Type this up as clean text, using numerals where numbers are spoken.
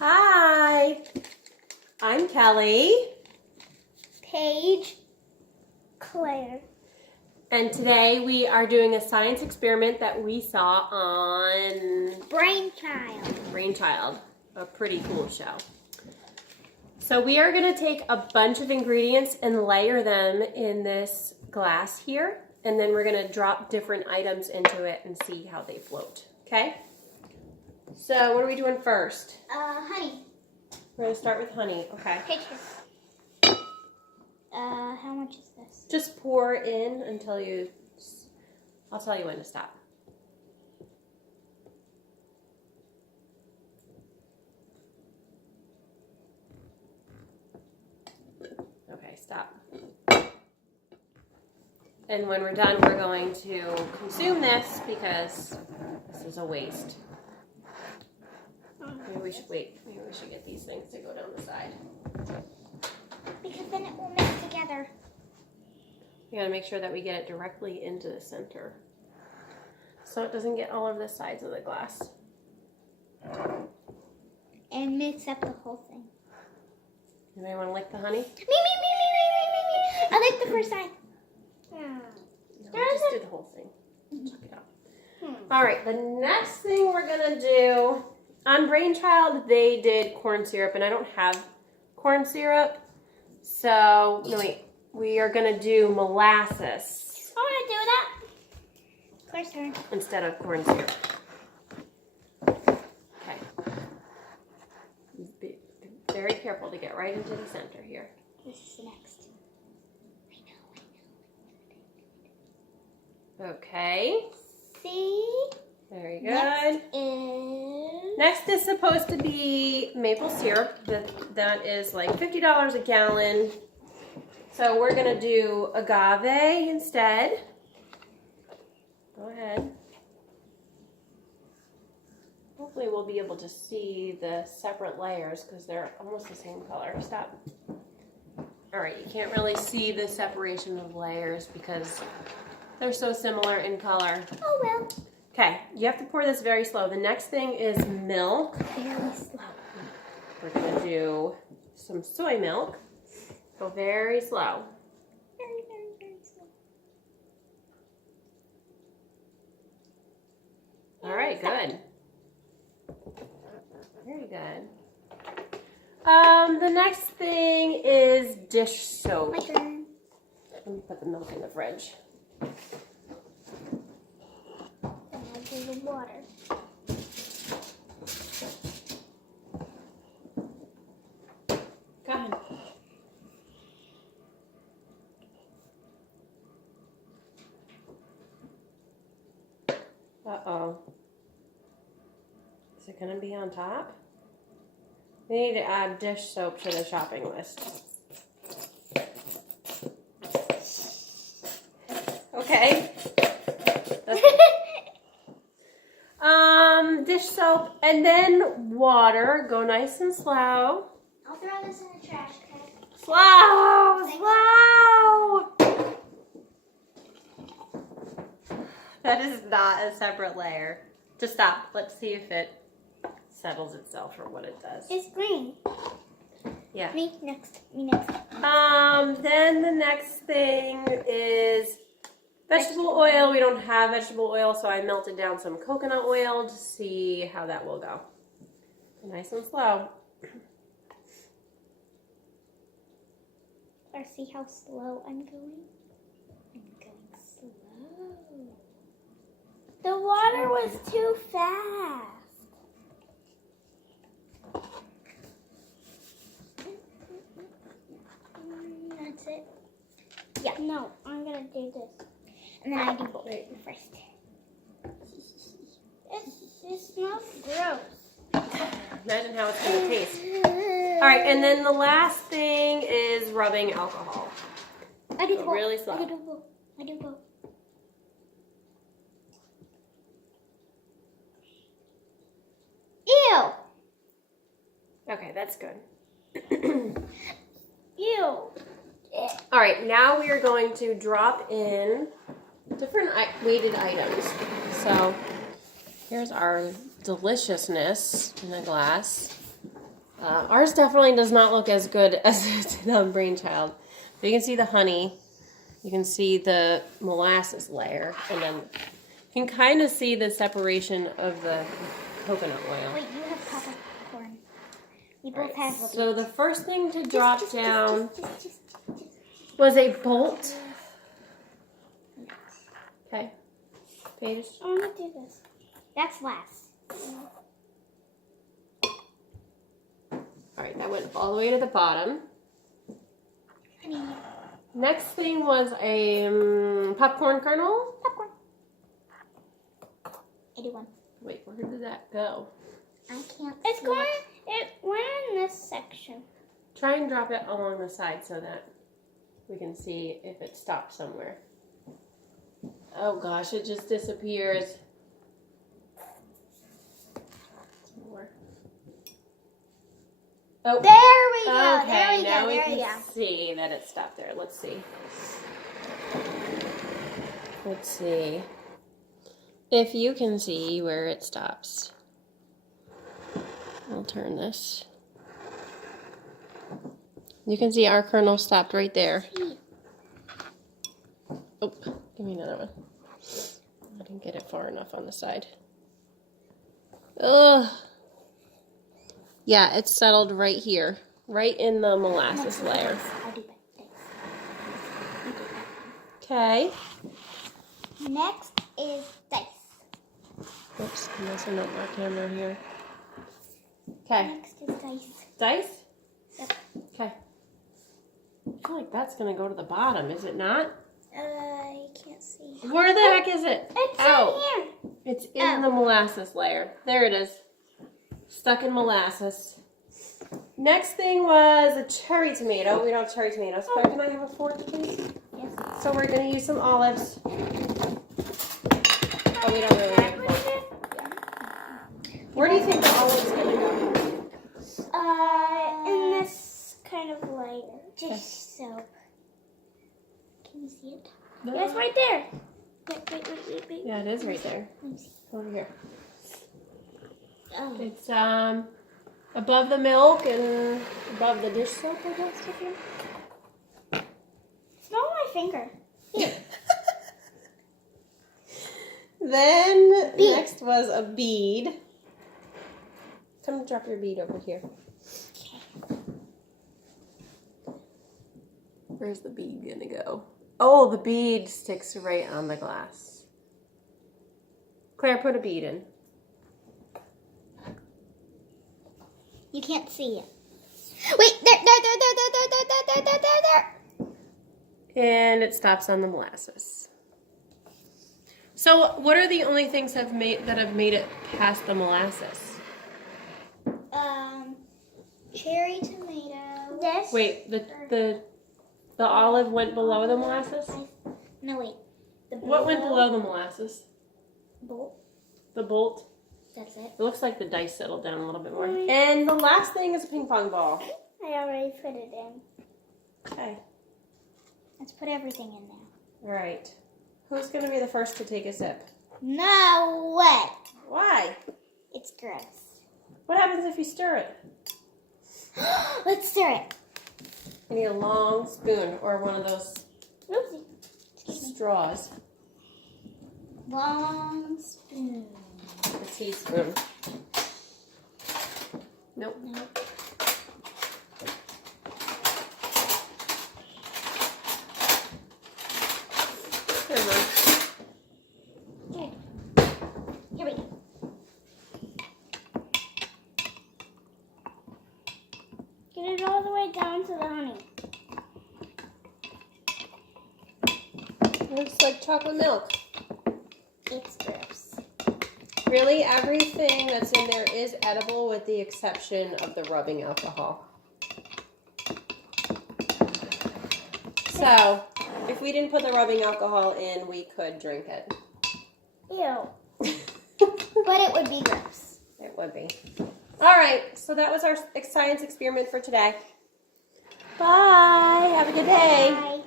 Hi, I'm Kelly. Paige. Claire. And today we are doing a science experiment that we saw on Brainchild, a pretty cool show. So we are going to take a bunch of ingredients and layer them in this glass here, and then we're going to drop different items into it and see how they float. Okay? So what are we doing first? Honey. We're going to start with honey. Okay. Paige. How much is this? Just pour in until you... I'll tell you when to stop. Okay, stop. And when we're done, we're going to consume this because this is a waste. Maybe we should wait. Maybe we should get these things to go down the side. Because then it will mix together. We gotta make sure that we get it directly into the center, so it doesn't get all over the sides of the glass. And mix up the whole thing. Anybody want to lick the honey? Me. I like the first side. No, just do the whole thing. Check it out. All right, the next thing we're gonna do, on Brainchild, they did corn syrup, and I don't have corn syrup, so, no wait, we are gonna do molasses. I want to do that. Claire's turn. Instead of corn syrup. Okay. Be very careful to get right into the center here. This is next. Okay. See? Very good. Next is supposed to be maple syrup. That is like $50 a gallon. So we're going to do agave instead. Go ahead. Hopefully we'll be able to see the separate layers because they're almost the same color. Stop. All right, you can't really see the separation of layers because they're so similar in color. Oh well. Okay, you have to pour this very slow. The next thing is milk. Very slow. We're going to do some soy milk. Go very slow. Very slow. All right, good. Very good. The next thing is dish soap. My turn. Let me put the milk in the fridge. And I'll do the water. Go ahead. Uh-oh. Is it going to be on top? We need to add dish soap to the shopping list. Okay. Dish soap and then water. Go nice and slow. I'll throw this in the trash can. Slow! That is not a separate layer. Just stop. Let's see if it settles itself or what it does. It's green. Yeah. Me next. Then the next thing is vegetable oil. We don't have vegetable oil, so I melted down some coconut oil to see how that will go. Nice and slow. Or see how slow I'm going? I'm going slow. The water was too fast. That's it. Yeah, no, I'm gonna do this. And then I do both first. It smells gross. Imagine how it's going to taste. All right, and then the last thing is rubbing alcohol. I do Go both. really slow. I do both. Ew. Okay, that's good. Ew. All right, now we are going to drop in different weighted items. So here's our deliciousness in a glass. Ours definitely does not look as good as it did on Brainchild. But you can see the honey. You can see the molasses layer. And then you can kind of see the separation of the coconut oil. Wait, you have popcorn. We both Right, have. so the first thing to drop down was a bolt. Okay. Paige. I want to do this. That's last. Alright, that went all the way to the bottom. Honey. Next thing was a popcorn kernel. Popcorn. 81. Wait, where did that go? I can't. It's going. It went in this section. Try and drop it along the side so that we can see if it stopped somewhere. Oh gosh, it just disappears. Some more. Oh. There we go. Okay, There we now go. we There we can go. see that it stopped there. Let's see. Let's see. If you can see where it stops. I'll turn this. You can see our kernel stopped right there. Oh, give me another one. I didn't get it far enough on the side. Ugh. Yeah, it's settled right here. Right in the molasses layer. I'll do that. Okay. Next is dice. Oops, I'm messing up my camera here. Okay. Next is dice. Dice? Yep. Okay. I feel like that's going to go to the bottom, is it not? I can't see. Where the heck is it? It's Oh, in here. it's in the molasses layer. There it is. Stuck in molasses. Next thing was a cherry tomato. We don't have cherry tomatoes. Claire, can I have a fork, please? Yes. So we're going to use some olives. Oh, we don't really have a fork. Where do you think the olives are going to go? In this kind of layer. Just so. Can you see it? No. Yeah, it's right there. Wait. Yeah, it is right there. Let me see. Over here. Oh. It's above the milk and above the dish soap, I guess. Smell my finger. Then Bead. next was a bead. Come drop your bead over here. Where's the bead gonna go? Oh, the bead sticks right on the glass. Claire, put a bead in. You can't see it. Wait, there. And it stops on the molasses. So, what are the only things that have made it past the molasses? Cherry tomato. This. Wait, the olive went below the molasses? No, wait. What went below the molasses? Bolt. The bolt. That's it. It looks like the dice settled down a little bit more. And the last thing is a ping pong ball. I already put it in. Okay. Let's put everything in now. All right. Who's going to be the first to take a sip? No way. Why? It's gross. What happens if you stir it? Let's stir it. You need a long spoon or one of those Oopsie. Excuse me. straws. Long spoon. A teaspoon. Nope. Nope. There we go. Okay. Here we go. Get it all the way down to the honey. Looks like chocolate milk. It's gross. Really, everything that's in there is edible with the exception of the rubbing alcohol. So, if we didn't put the rubbing alcohol in, we could drink it. Ew. But it would be gross. It would be. All right, so that was our science experiment for today. Bye. Have a good day. Bye.